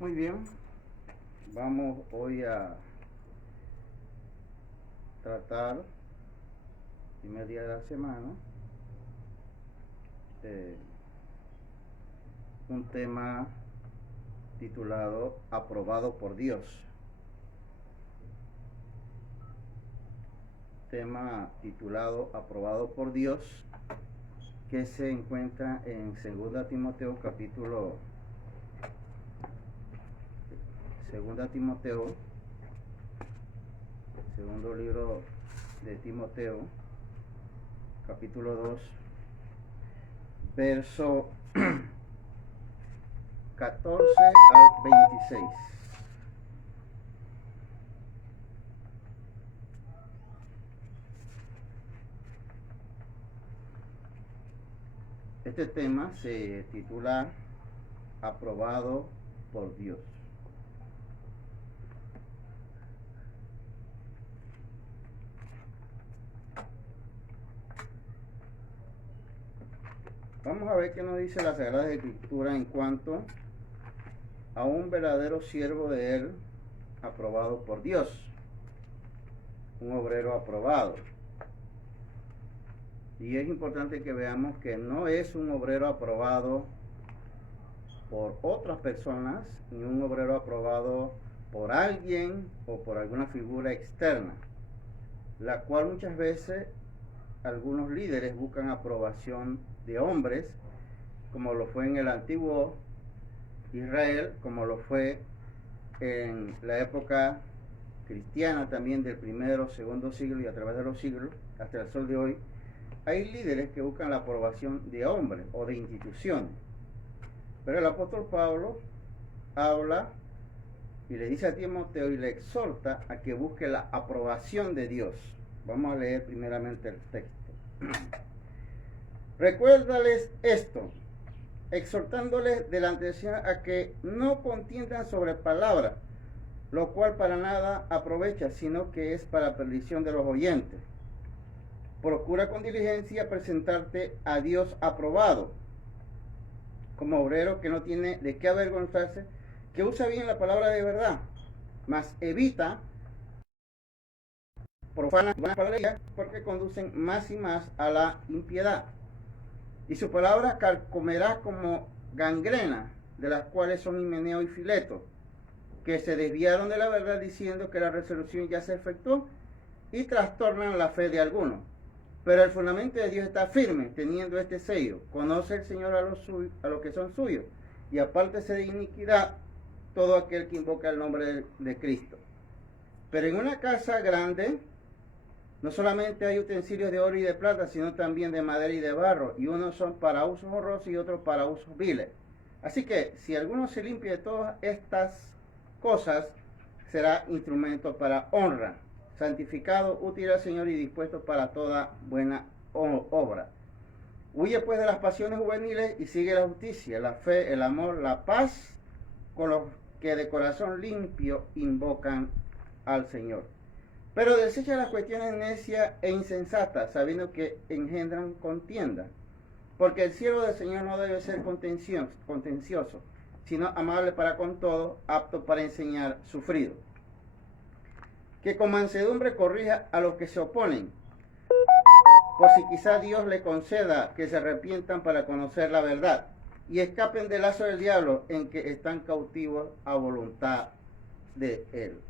Muy bien, vamos hoy a tratar, primer día de la semana, un tema titulado Aprobado por Dios. Tema titulado Aprobado por Dios, que se encuentra en 2 Timoteo capítulo 2 Timoteo, segundo libro de Timoteo, capítulo 2, verso 14 al 26. Este tema se titula Aprobado por Dios. Vamos a ver qué nos dice la Sagrada Escritura en cuanto a un verdadero siervo de Él, aprobado por Dios, un obrero aprobado. Y es importante que veamos que no es un obrero aprobado por otras personas, ni un obrero aprobado por alguien o por alguna figura externa, la cual muchas veces algunos líderes buscan aprobación de hombres, como lo fue en el antiguo Israel, como lo fue en la época cristiana también del primero, segundo siglo y a través de los siglos hasta el sol de hoy. Hay líderes que buscan la aprobación de hombres o de instituciones, pero el apóstol Pablo habla y le dice a Timoteo y le exhorta a que busque la aprobación de Dios. Vamos a leer primeramente el texto. Recuérdales esto, exhortándoles delante del Señor a que no contiendan sobre palabras, lo cual para nada aprovecha, sino que es para perdición de los oyentes. Procura con diligencia presentarte a Dios aprobado, como obrero que no tiene de qué avergonzarse, que usa bien la palabra de verdad, mas evita profanas palabras porque conducen más y más a la impiedad. Y su palabra carcomerá como gangrena, de las cuales son Himeneo y Fileto, que se desviaron de la verdad diciendo que la resurrección ya se efectuó y trastornan la fe de algunos. Pero el fundamento de Dios está firme, teniendo este sello: conoce el Señor a los que son suyos, y apártese de iniquidad todo aquel que invoca el nombre de Cristo. Pero en una casa grande no solamente hay utensilios de oro y de plata, sino también de madera y de barro, y unos son para usos honrosos y otros para usos viles. Así que si alguno se limpia de todas estas cosas, será instrumento para honra, santificado, útil al Señor y dispuesto para toda buena obra. Huye pues de las pasiones juveniles y sigue la justicia, la fe, el amor, la paz, con los que de corazón limpio invocan al Señor. Pero desecha las cuestiones necias e insensatas, sabiendo que engendran contienda. Porque el siervo del Señor no debe ser contencioso, sino amable para con todo, apto para enseñar, sufrido. Que con mansedumbre corrija a los que se oponen, por si quizá Dios le conceda que se arrepientan para conocer la verdad y escapen del lazo del diablo en que están cautivos a voluntad de él.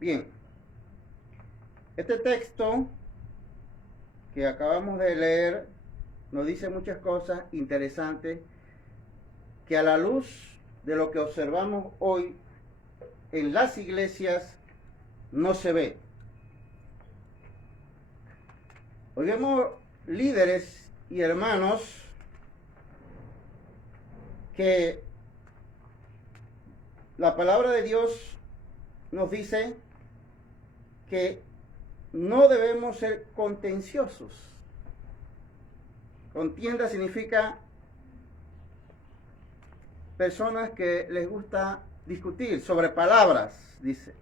Bien, este texto que acabamos de leer nos dice muchas cosas interesantes que a la luz de lo que observamos hoy en las iglesias no se ve. Hoy vemos líderes y hermanos que la palabra de Dios nos dice que no debemos ser contenciosos. Contienda significa personas que les gusta discutir sobre palabras, dice.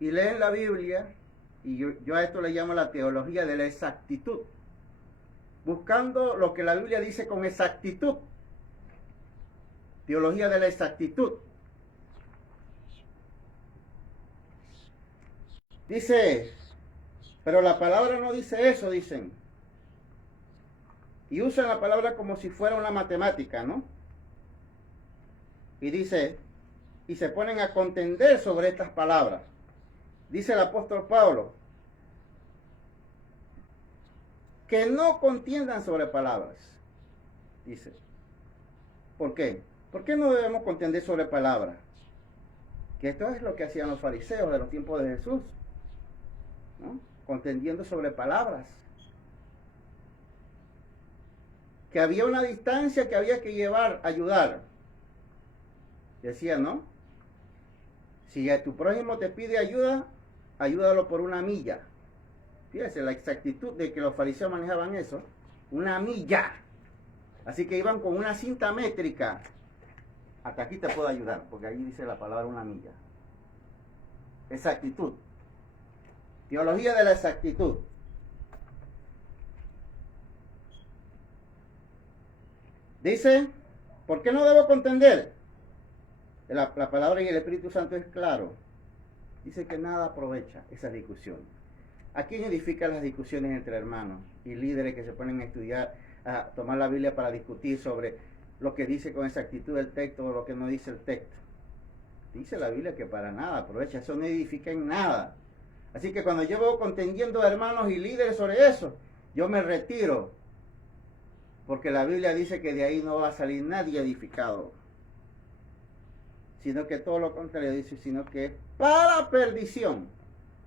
Y leen la Biblia, y yo a esto le llamo la teología de la exactitud. buscando lo que la Biblia dice con exactitud. Teología de la exactitud. Dice, pero la palabra no dice eso, dicen. Y usan la palabra como si fuera una matemática, ¿no? Y dice, y se ponen a contender sobre estas palabras. Dice el apóstol Pablo, que no contiendan sobre palabras. Dice, ¿por qué? ¿Por qué no debemos contender sobre palabras? Que esto es lo que hacían los fariseos de los tiempos de Jesús, ¿no? Contendiendo sobre palabras. Que había una distancia que había que llevar, ayudar. Decía, ¿no? Si a tu prójimo te pide ayuda, ayúdalo por una milla. Fíjense la exactitud de que los fariseos manejaban eso. Una milla. Así que iban con una cinta métrica. Hasta aquí te puedo ayudar, porque ahí dice la palabra una milla. Exactitud. Teología de la exactitud. Dice, ¿por qué no debo contender? La palabra y el Espíritu Santo es claro. Dice que nada aprovecha esa discusión. ¿A quién edifican las discusiones entre hermanos y líderes que se ponen a estudiar, a tomar la Biblia para discutir sobre lo que dice con exactitud el texto o lo que no dice el texto? Dice la Biblia que para nada aprovecha, eso no edifica en nada. Así que cuando yo veo contendiendo a hermanos y líderes sobre eso, yo me retiro. Porque la Biblia dice que de ahí no va a salir nadie edificado. Sino que todo lo contrario dice, sino que es para perdición.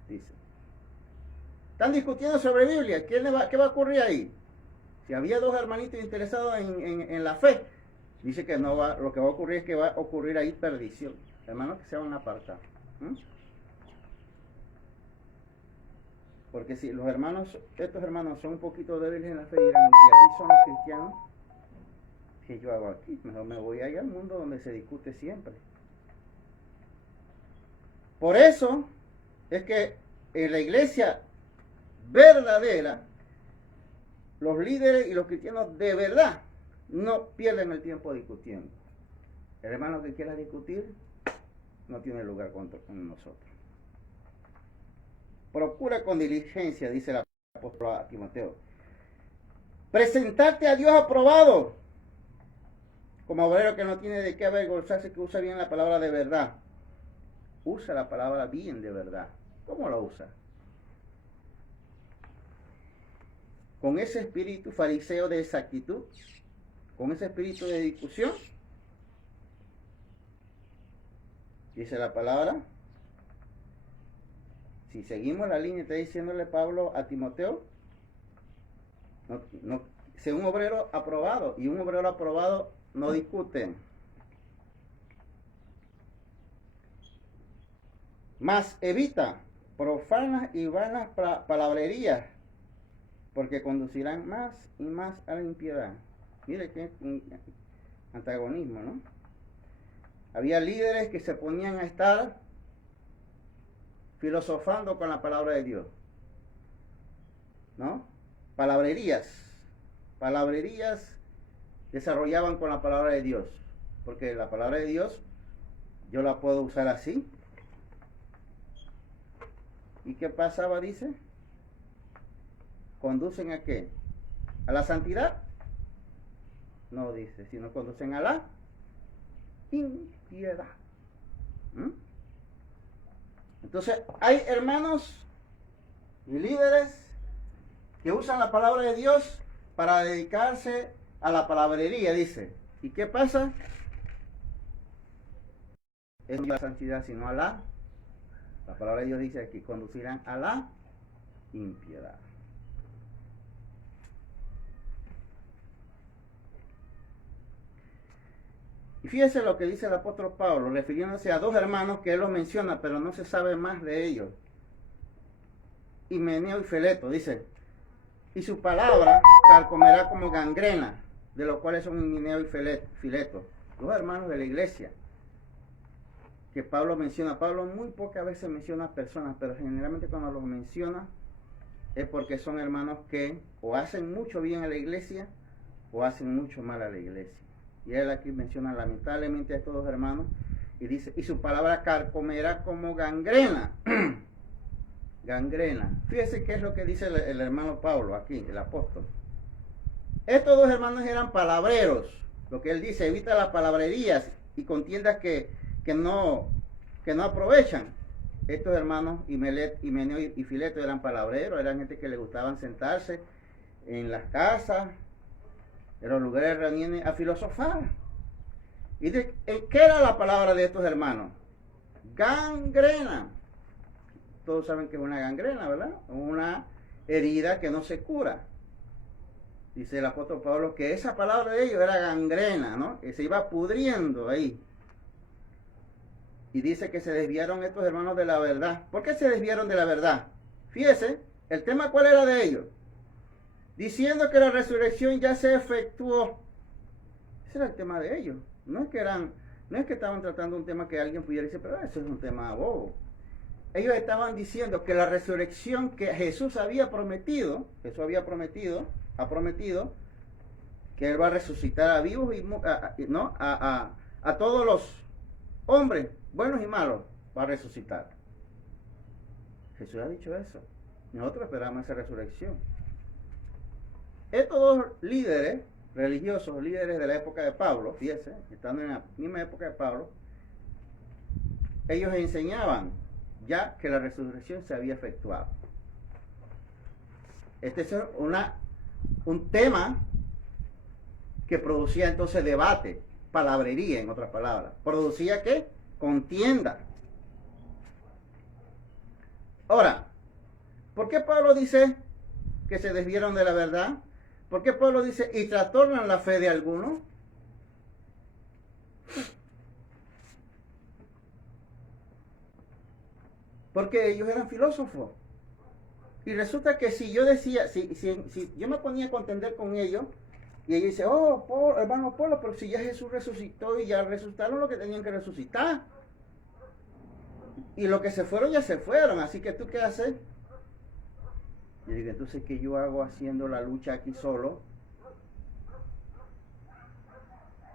Dice. Están discutiendo sobre Biblia. ¿Qué va a ocurrir ahí? Si había dos hermanitos interesados en la fe, dice que no va, lo que va a ocurrir es que va a ocurrir ahí perdición. Hermanos que se van a apartar. Porque si los hermanos, estos hermanos son un poquito débiles en la fe, dirán, si así son los cristianos, ¿qué yo hago aquí? Mejor me voy allá al mundo donde se discute siempre. Por eso es que en la iglesia verdadera, los líderes y los cristianos de verdad no pierden el tiempo discutiendo. El hermano que quiera discutir no tiene lugar con nosotros. Procura con diligencia, dice el apóstol a Timoteo, presentarte a Dios aprobado, como obrero que no tiene de qué avergonzarse, que usa bien la palabra de verdad. Usa la palabra bien de verdad. ¿Cómo la usa? Con ese espíritu fariseo de exactitud, con ese espíritu de discusión, dice la palabra. Si seguimos la línea, está diciéndole Pablo a Timoteo, sea un obrero aprobado, y un obrero aprobado no discute. Mas evita profanas y vanas palabrerías, porque conducirán más y más a la impiedad. Mire qué antagonismo, ¿no? Había líderes que se ponían a estar filosofando con la palabra de Dios, ¿no? Palabrerías desarrollaban con la palabra de Dios, porque la palabra de Dios yo la puedo usar así. ¿Y qué pasaba? Dice, ¿conducen a qué? ¿A la santidad? No dice, sino conducen a la impiedad. Entonces, hay hermanos y líderes que usan la palabra de Dios para dedicarse a la palabrería, dice. ¿Y qué pasa? Es no la santidad, sino a la palabra de Dios dice que conducirán a la impiedad. Y fíjese lo que dice el apóstol Pablo, refiriéndose a dos hermanos que él los menciona, pero no se sabe más de ellos. Himeneo y Fileto, dice, y su palabra carcomerá como gangrena, de los cuales son Himeneo y Fileto, dos hermanos de la iglesia, que Pablo menciona. Pablo muy pocas veces menciona personas, pero generalmente cuando los menciona, es porque son hermanos que o hacen mucho bien a la iglesia o hacen mucho mal a la iglesia. Y él aquí menciona lamentablemente a estos dos hermanos y dice, y su palabra carcomerá como gangrena. Gangrena. Fíjese qué es lo que dice el hermano Pablo aquí, el apóstol. Estos dos hermanos eran palabreros. Lo que él dice, evita las palabrerías y contiendas que no aprovechan. Estos hermanos, Himeneo y Fileto, eran palabreros, eran gente que le gustaban sentarse en las casas, en los lugares de reuniones, a filosofar. ¿Y qué era la palabra de estos hermanos? Gangrena. Todos saben que es una gangrena, ¿verdad? Una herida que no se cura. Dice el apóstol Pablo que esa palabra de ellos era gangrena, ¿no? Que se iba pudriendo ahí. Y dice que se desviaron estos hermanos de la verdad. ¿Por qué se desviaron de la verdad? Fíjese, el tema ¿cuál era de ellos? Diciendo que la resurrección ya se efectuó. Ese era el tema de ellos. No es que estaban tratando un tema que alguien pudiera decir, pero eso es un tema bobo. Ellos estaban diciendo que la resurrección que Jesús había prometido, ha prometido que Él va a resucitar a vivos y a todos los hombres, buenos y malos, va a resucitar. Jesús ha dicho eso. Nosotros esperamos esa resurrección. Estos dos líderes religiosos, líderes de la época de Pablo, fíjense, estando en la misma época de Pablo, ellos enseñaban ya que la resurrección se había efectuado. Este es un tema que producía entonces debate, palabrería, en otras palabras. ¿Producía qué? Contienda. Ahora, ¿por qué Pablo dice que se desviaron de la verdad? ¿Por qué Pablo dice, y trastornan la fe de algunos? Porque ellos eran filósofos. Y resulta que si yo decía, si yo me ponía a contender con ellos, y ellos dicen, hermano Pablo, pero si ya Jesús resucitó y ya resucitaron lo que tenían que resucitar. Y los que se fueron ya se fueron, así que tú qué haces. Yo digo, entonces, ¿qué yo hago haciendo la lucha aquí solo?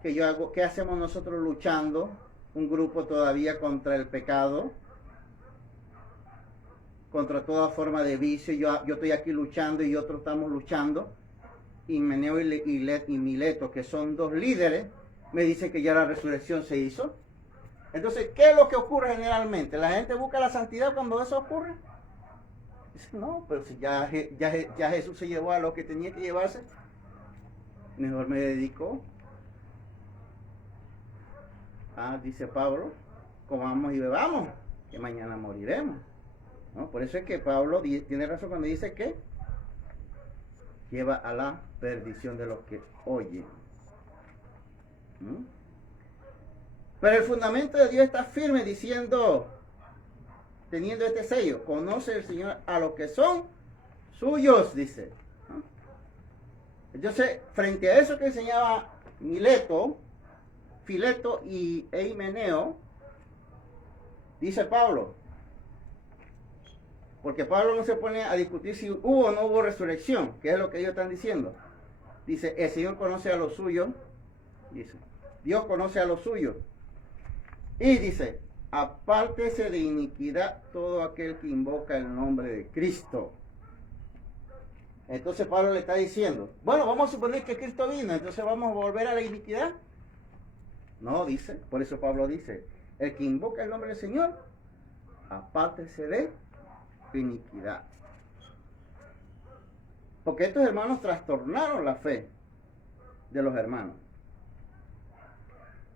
¿Qué hacemos nosotros luchando? Un grupo todavía contra el pecado, contra toda forma de vicio. Yo estoy aquí luchando y otros estamos luchando. Himeneo y Mileto, que son dos líderes, me dicen que ya la resurrección se hizo. Entonces, ¿qué es lo que ocurre generalmente? ¿La gente busca la santidad cuando eso ocurre? Dice, no, pero si ya Jesús se llevó a lo que tenía que llevarse, mejor me dedico. Dice Pablo, comamos y bebamos, que mañana moriremos. ¿No? Por eso es que Pablo tiene razón cuando dice que lleva a la perdición de los que oyen. Pero el fundamento de Dios está firme diciendo, teniendo este sello, conoce el Señor a los que son suyos, dice. Entonces, frente a eso que enseñaba Mileto, Fileto y Himeneo, dice Pablo, porque Pablo no se pone a discutir si hubo o no hubo resurrección, que es lo que ellos están diciendo. Dice, el Señor conoce a los suyos, dice, Dios conoce a los suyos. Y dice, apártese de iniquidad todo aquel que invoca el nombre de Cristo. Entonces Pablo le está diciendo, bueno, vamos a suponer que Cristo vino, entonces vamos a volver a la iniquidad. No, dice, por eso Pablo dice, el que invoca el nombre del Señor, apártese de iniquidad. Porque estos hermanos trastornaron la fe de los hermanos.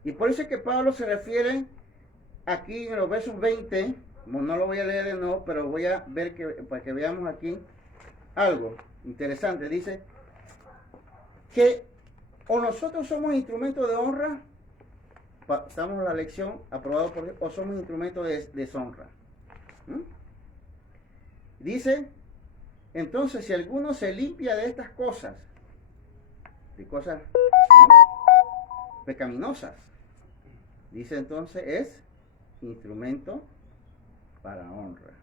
Y por eso es que Pablo se refiere aquí en los versos 20, no lo voy a leer de nuevo, pero voy a ver para que veamos aquí algo interesante. Dice que o nosotros somos instrumentos de honra, pasamos la lección aprobado por Dios, o somos instrumentos de deshonra. Dice, entonces si alguno se limpia de estas cosas, de cosas pecaminosas, dice entonces es instrumento para honra.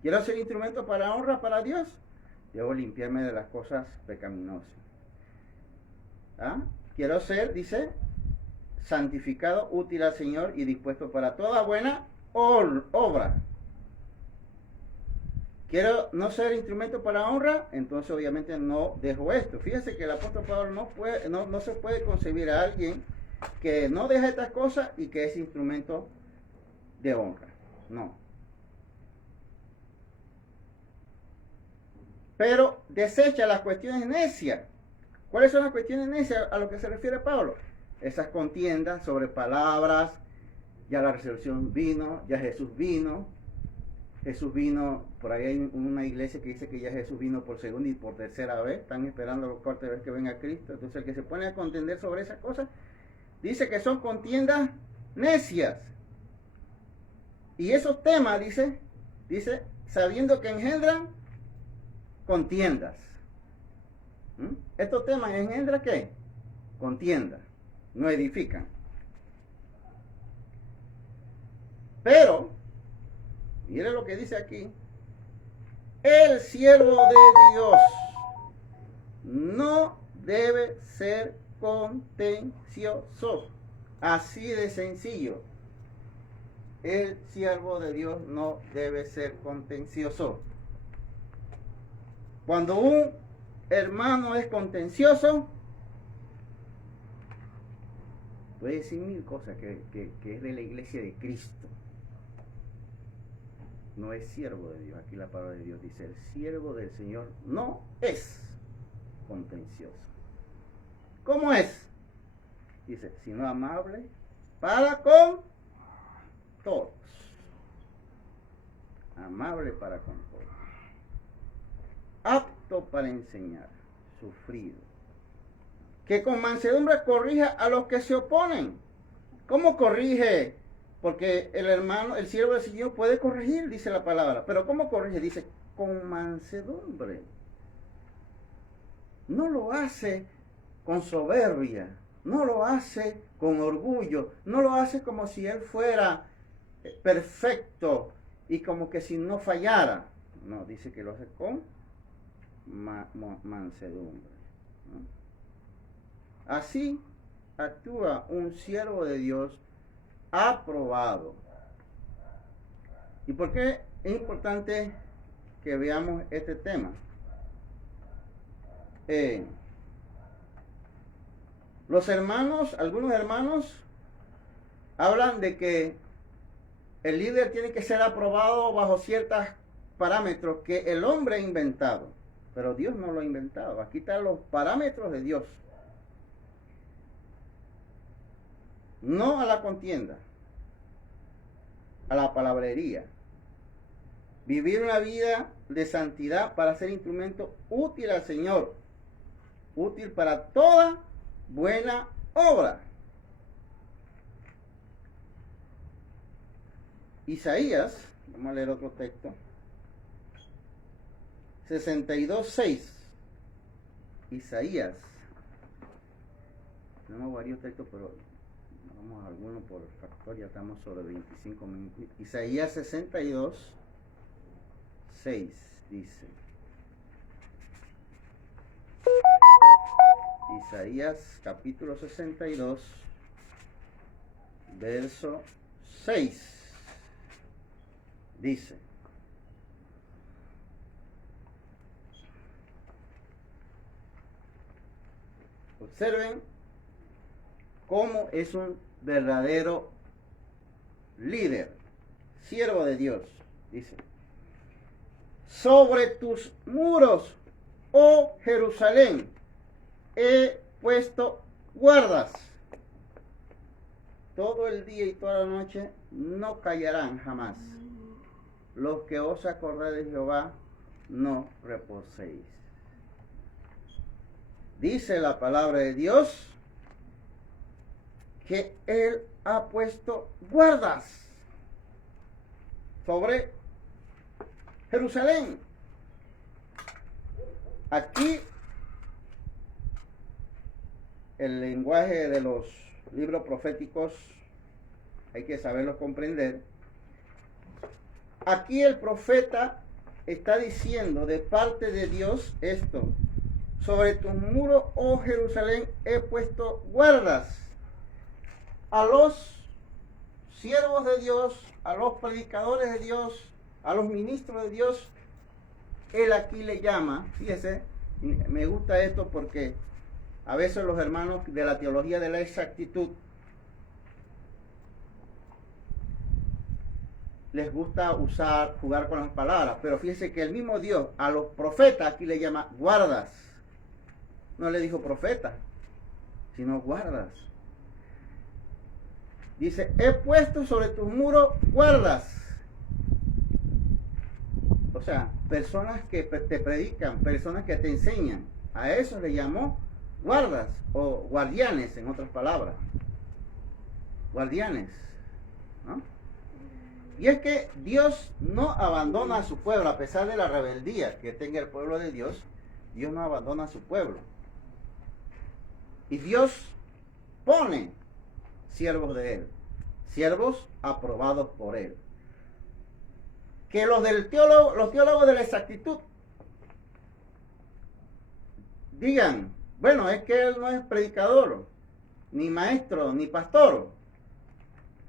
¿Quiero ser instrumento para honra para Dios? Debo limpiarme de las cosas pecaminosas. ¿Ah? Quiero ser, dice, santificado, útil al Señor y dispuesto para toda buena obra. Quiero no ser instrumento para honra, entonces obviamente no dejo esto. Fíjense que el apóstol Pablo no se puede concebir a alguien que no deja estas cosas y que es instrumento de honra. No. Pero desecha las cuestiones necias. ¿Cuáles son las cuestiones necias a lo que se refiere Pablo? Esas contiendas sobre palabras, ya la resurrección vino, ya Jesús vino. Jesús vino, por ahí hay una iglesia que dice que ya Jesús vino por segunda y por tercera vez, están esperando la cuarta vez que venga Cristo. Entonces el que se pone a contender sobre esas cosas, dice que son contiendas necias. Y esos temas, dice, sabiendo que engendran contiendas. Estos temas engendran ¿qué? Contiendas, no edifican. Pero, mire lo que dice aquí, el siervo de Dios no debe ser contencioso. Así de sencillo. El siervo de Dios no debe ser contencioso. Cuando un hermano es contencioso, puede decir mil cosas que es de la iglesia de Cristo. No es siervo de Dios. Aquí la palabra de Dios dice, el siervo del Señor no es contencioso. ¿Cómo es? Dice, sino amable para con todos. Amable para con todos. Apto para enseñar, sufrido. Que con mansedumbre corrija a los que se oponen. ¿Cómo corrige? Porque el hermano, el siervo del Señor puede corregir, dice la palabra. Pero ¿cómo corrige? Dice, con mansedumbre. No lo hace con soberbia. No lo hace con orgullo. No lo hace como si él fuera perfecto y como que si no fallara. No, dice que lo hace con mansedumbre. ¿No? Así actúa un siervo de Dios aprobado. ¿Y por qué es importante que veamos este tema? Los hermanos, algunos hermanos, hablan de que el líder tiene que ser aprobado bajo ciertos parámetros que el hombre ha inventado. Pero Dios no lo ha inventado. Aquí están los parámetros de Dios. No a la contienda, a la palabrería. Vivir una vida de santidad para ser instrumento útil al Señor. Útil para toda buena obra. Isaías, vamos a leer otro texto. 62:6. Isaías. Tenemos varios textos, pero vamos a algunos por factor, ya estamos sobre 25 minutos. Isaías 62:6 dice. Isaías capítulo 62, verso 6. Dice: observen cómo es un verdadero líder, siervo de Dios. Dice: sobre tus muros, oh Jerusalén, he puesto guardas. Todo el día y toda la noche no callarán jamás. Los que os acordáis de Jehová, no reposéis. Dice la palabra de Dios que Él ha puesto guardas sobre Jerusalén. Aquí el lenguaje de los libros proféticos hay que saberlo comprender. Aquí el profeta está diciendo de parte de Dios esto: sobre tus muros, oh Jerusalén, he puesto guardas. A los siervos de Dios, a los predicadores de Dios, a los ministros de Dios, él aquí le llama, fíjese, me gusta esto porque a veces los hermanos de la teología de la exactitud les gusta jugar con las palabras, pero fíjese que el mismo Dios a los profetas aquí le llama guardas. No le dijo profeta, sino guardas. Dice, he puesto sobre tus muros guardas. O sea, personas que te predican, personas que te enseñan. A eso le llamó guardas o guardianes, en otras palabras. Guardianes, ¿no? Y es que Dios no abandona a su pueblo, a pesar de la rebeldía que tenga el pueblo de Dios. Dios no abandona a su pueblo. Y Dios pone siervos de él, siervos aprobados por él. Que los teólogos de la exactitud digan, bueno, es que él no es predicador, ni maestro, ni pastor.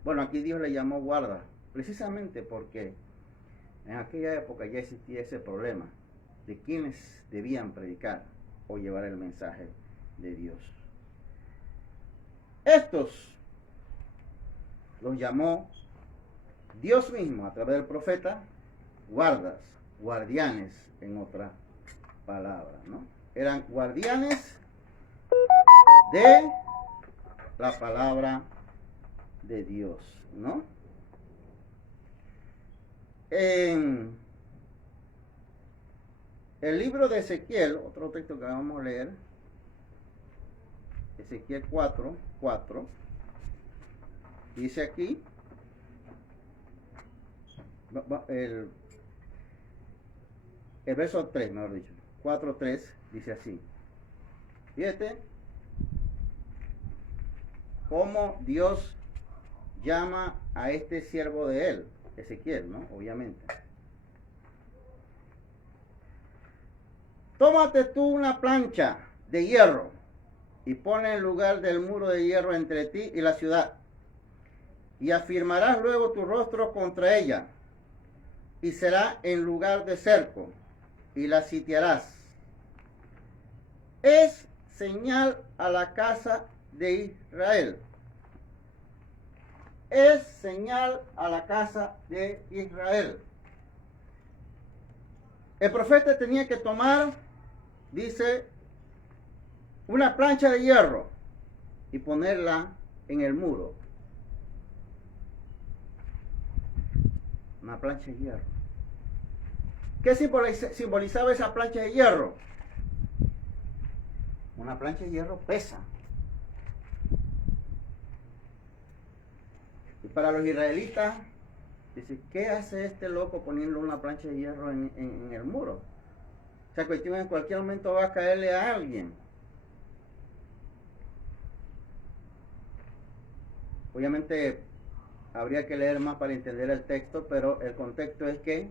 Bueno, aquí Dios le llamó guarda, precisamente porque en aquella época ya existía ese problema de quienes debían predicar o llevar el mensaje de Dios. Estos los llamó Dios mismo a través del profeta guardas, guardianes en otra palabra, ¿no? Eran guardianes de la palabra de Dios, ¿no? En el libro de Ezequiel, otro texto que vamos a leer, Ezequiel 4:4, dice aquí, el verso 3, mejor dicho, 4:3, dice así. Fíjate cómo Dios llama a este siervo de él, Ezequiel, ¿no? Obviamente. Tómate tú una plancha de hierro y ponla en lugar del muro de hierro entre ti y la ciudad, y afirmarás luego tu rostro contra ella, y será en lugar de cerco, y la sitiarás. Es señal a la casa de Israel. Es señal a la casa de Israel. El profeta tenía que tomar, dice, una plancha de hierro y ponerla en el muro. Una plancha de hierro. ¿Qué simbolizaba esa plancha de hierro? Una plancha de hierro pesa. Y para los israelitas, dice, ¿qué hace este loco poniendo una plancha de hierro en el muro? Esa cuestión en cualquier momento va a caerle a alguien. Obviamente habría que leer más para entender el texto, pero el contexto es que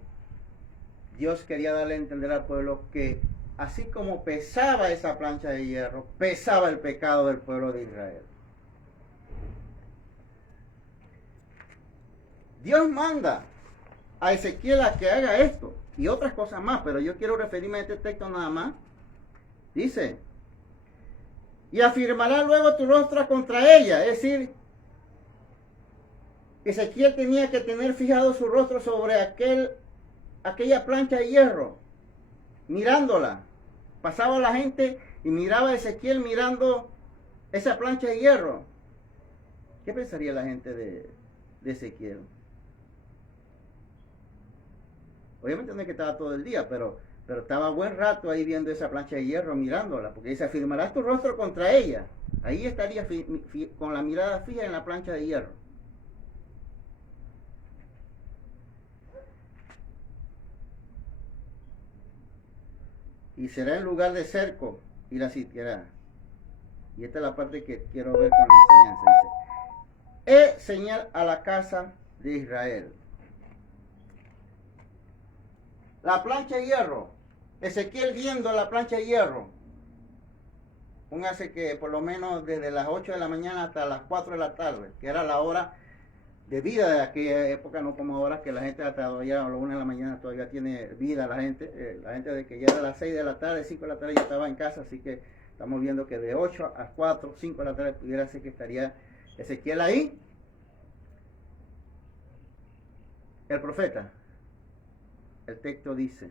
Dios quería darle a entender al pueblo que así como pesaba esa plancha de hierro, pesaba el pecado del pueblo de Israel. Dios manda a Ezequiel a que haga esto y otras cosas más, pero yo quiero referirme a este texto nada más. Dice, y afirmará luego tu rostro contra ella. Es decir, Ezequiel tenía que tener fijado su rostro sobre aquella plancha de hierro, mirándola. Pasaba la gente y miraba a Ezequiel mirando esa plancha de hierro. ¿Qué pensaría la gente de Ezequiel? Obviamente no es que estaba todo el día, pero estaba buen rato ahí viendo esa plancha de hierro, mirándola, porque dice, afirmarás tu rostro contra ella. Ahí estaría con la mirada fija en la plancha de hierro. Y será en lugar de cerco y la sitiará. Y esta es la parte que quiero ver con la enseñanza. Dice, señal a la casa de Israel. La plancha de hierro. Ezequiel viendo la plancha de hierro. Póngase que por lo menos desde las 8 de la mañana hasta las 4 de la tarde, que era la hora de vida de aquella época, no como ahora que la gente hasta todavía a las 1 de la mañana todavía tiene vida la gente de que ya a las 6 de la tarde, 5 de la tarde ya estaba en casa, así que estamos viendo que de 8 a 4, 5 de la tarde pudiera ser que estaría Ezequiel ahí. El profeta, el texto dice,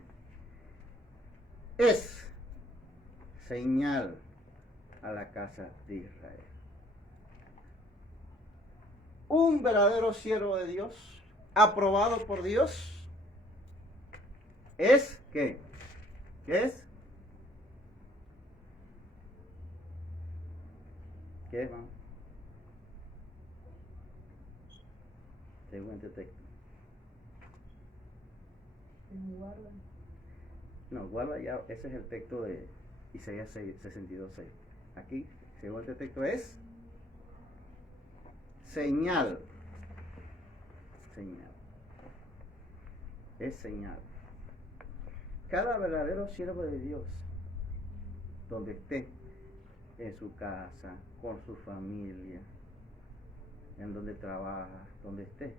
es señal a la casa de Israel. Un verdadero siervo de Dios, aprobado por Dios, es ¿qué? ¿Qué es? ¿Qué es, hermano? Según este texto. Guarda. No, guarda ya, ese es el texto de Isaías 62:6. Aquí, según este texto, es señal. Señal. Es señal. Cada verdadero siervo de Dios, donde esté, en su casa, con su familia, en donde trabaja, donde esté,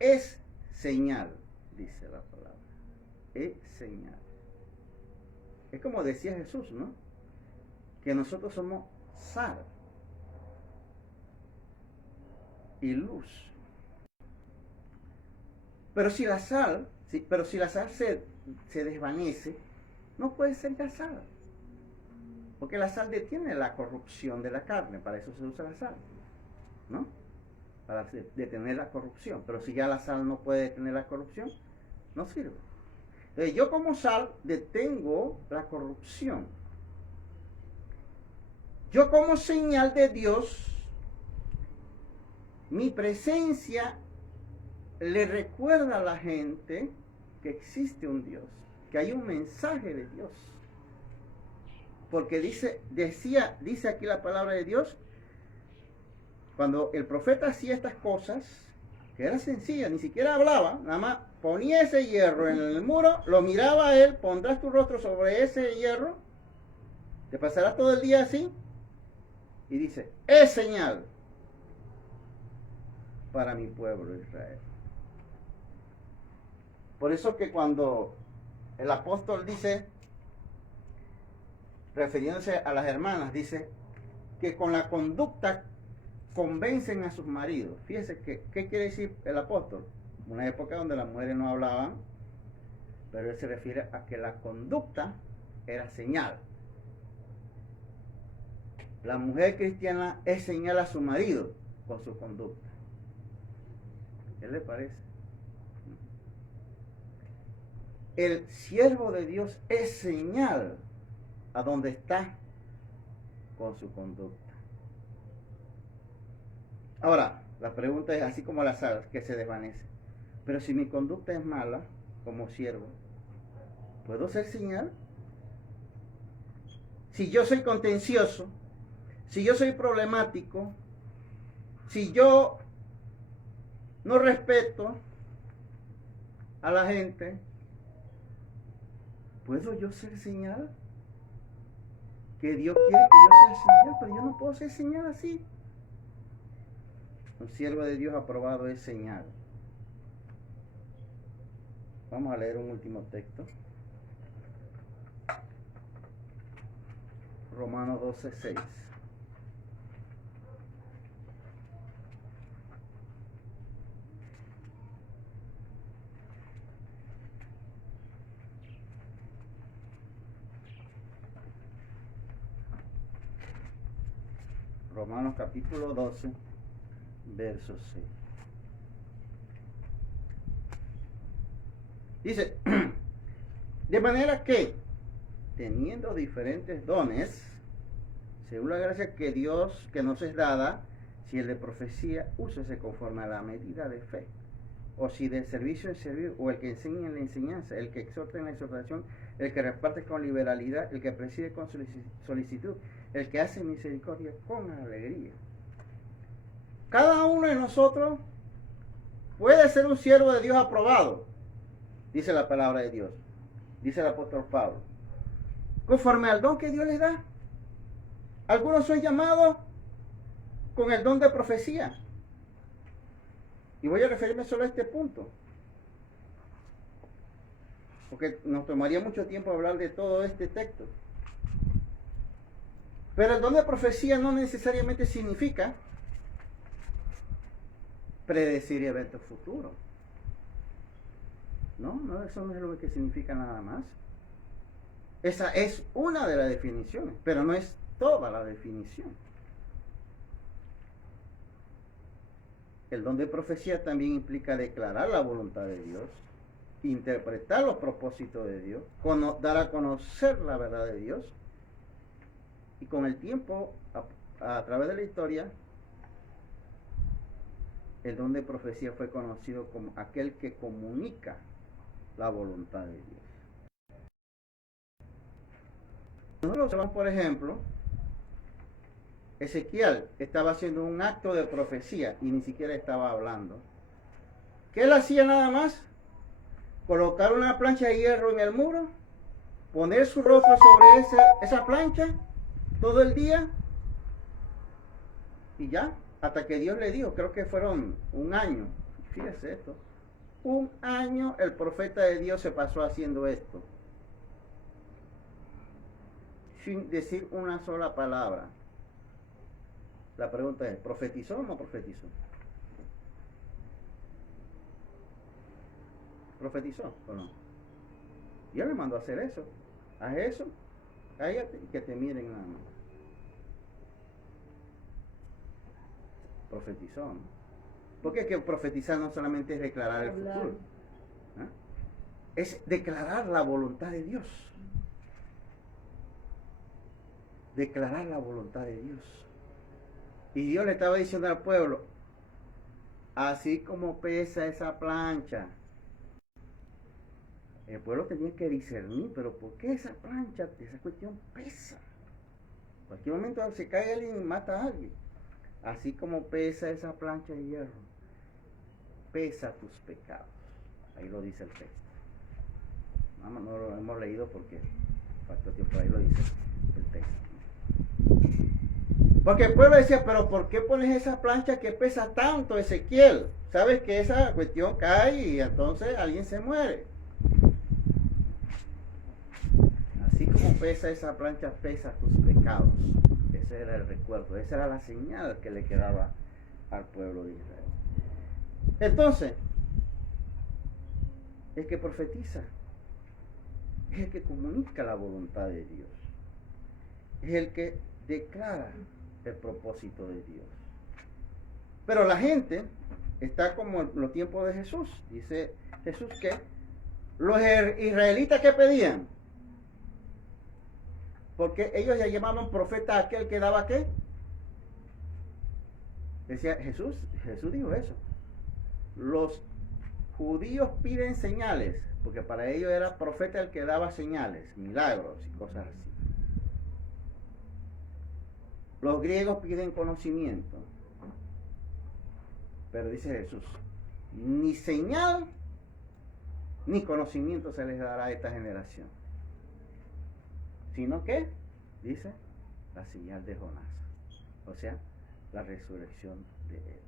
es señal, dice la palabra. Es señal. Es como decía Jesús, ¿no? Que nosotros somos sal y luz. Pero si la sal, se desvanece, no puede ser ya sal. Porque la sal detiene la corrupción de la carne, para eso se usa la sal, ¿no? Para detener la corrupción. Pero si ya la sal no puede detener la corrupción, no sirve. Entonces, yo como sal detengo la corrupción. Yo como señal de Dios, mi presencia le recuerda a la gente que existe un Dios, que hay un mensaje de Dios. Porque dice aquí la palabra de Dios, cuando el profeta hacía estas cosas, que era sencilla, ni siquiera hablaba, nada más ponía ese hierro en el muro, lo miraba a él, pondrás tu rostro sobre ese hierro, te pasarás todo el día así, y dice, es señal para mi pueblo Israel. Por eso que cuando el apóstol dice, refiriéndose a las hermanas, dice que con la conducta convencen a sus maridos. Fíjese que, ¿qué quiere decir el apóstol? Una época donde las mujeres no hablaban, pero él se refiere a que la conducta era señal. La mujer cristiana es señal a su marido con su conducta. ¿Qué le parece? El siervo de Dios es señal a donde está con su conducta. Ahora, la pregunta es así como la sal que se desvanece. Pero si mi conducta es mala como siervo, ¿puedo ser señal? Si yo soy contencioso, si yo soy problemático, si yo no respeto a la gente, ¿puedo yo ser señal? Que Dios quiere que yo sea señal, pero yo no puedo ser señal así. Un siervo de Dios aprobado es señal. Vamos a leer un último texto. Romanos 12:6. Romanos capítulo 12, verso 6. Dice, de manera que, teniendo diferentes dones, según la gracia que Dios, que nos es dada, si el de profecía, úsese conforme a la medida de fe. O si de servicio es servir, o el que enseña en la enseñanza, el que exhorta en la exhortación, el que reparte con liberalidad, el que preside con solicitud, el que hace misericordia con alegría. Cada uno de nosotros puede ser un siervo de Dios aprobado. dice la palabra de Dios, dice el apóstol Pablo, conforme al don que Dios les da. Algunos son llamados con el don de profecía. Y voy a referirme solo a este punto, porque nos tomaría mucho tiempo hablar de todo este texto. Pero el don de profecía no necesariamente significa predecir eventos futuros. No, eso no es lo que significa nada más. Esa es una de las definiciones, pero no es toda la definición. El don de profecía también implica declarar la voluntad de Dios, interpretar los propósitos de Dios, dar a conocer la verdad de Dios. Y con el tiempo, a través de la historia, el don de profecía fue conocido como aquel que comunica la voluntad de Dios. Nosotros observamos, por ejemplo, Ezequiel estaba haciendo un acto de profecía y ni siquiera estaba hablando. ¿Qué él hacía nada más? Colocar una plancha de hierro en el muro, poner su rostro sobre esa plancha todo el día y ya, hasta que Dios le dijo, creo que fueron un año, fíjese esto, un año el profeta de Dios se pasó haciendo esto, sin decir una sola palabra. La pregunta es, ¿profetizó o no profetizó? ¿Profetizó o no? Dios le mandó a hacer eso. Haz eso, cállate y que te miren nada más. Profetizó, ¿no? Porque que profetizar no solamente es declarar el futuro, ¿eh? Es declarar la voluntad de Dios. Declarar la voluntad de Dios. Y Dios le estaba diciendo al pueblo, así como pesa esa plancha. El pueblo tenía que discernir, pero ¿por qué esa plancha, esa cuestión pesa? En cualquier momento se cae alguien y mata a alguien. Así como pesa esa plancha de hierro, pesa tus pecados. Ahí lo dice el texto. No lo hemos leído porque falta tiempo, ahí lo dice el texto. Porque el pueblo decía, pero ¿por qué pones esa plancha que pesa tanto, Ezequiel? Sabes que esa cuestión cae y entonces alguien se muere. Así como pesa esa plancha, pesa tus pecados. Ese era el recuerdo, esa era la señal que le quedaba al pueblo de Israel. Entonces, el que profetiza es el que comunica la voluntad de Dios, es el que declara el propósito de Dios. Pero la gente está como en los tiempos de Jesús. Dice Jesús que los israelitas que pedían, porque ellos ya llamaban profeta a aquel que daba ¿qué? Decía Jesús dijo eso. Los judíos piden señales, porque para ellos era profeta el que daba señales, milagros y cosas así. Los griegos piden conocimiento. Pero dice Jesús, ni señal ni conocimiento se les dará a esta generación, sino que, dice, la señal de Jonás, o sea, la resurrección de él.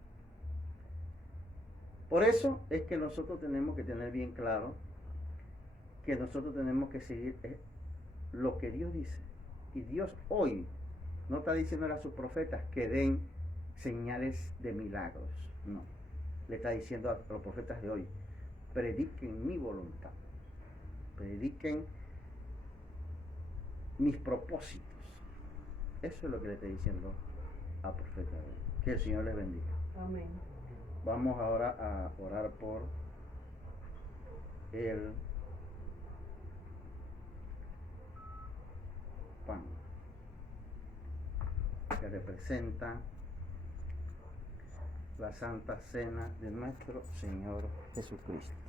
Por eso es que nosotros tenemos que tener bien claro que nosotros tenemos que seguir lo que Dios dice. Y Dios hoy no está diciendo a sus profetas que den señales de milagros, no. Le está diciendo a los profetas de hoy, prediquen mi voluntad, prediquen mis propósitos. Eso es lo que le está diciendo a profeta de hoy. Que el Señor les bendiga. Amén. Vamos ahora a orar por el pan que representa la Santa Cena de nuestro Señor Jesucristo.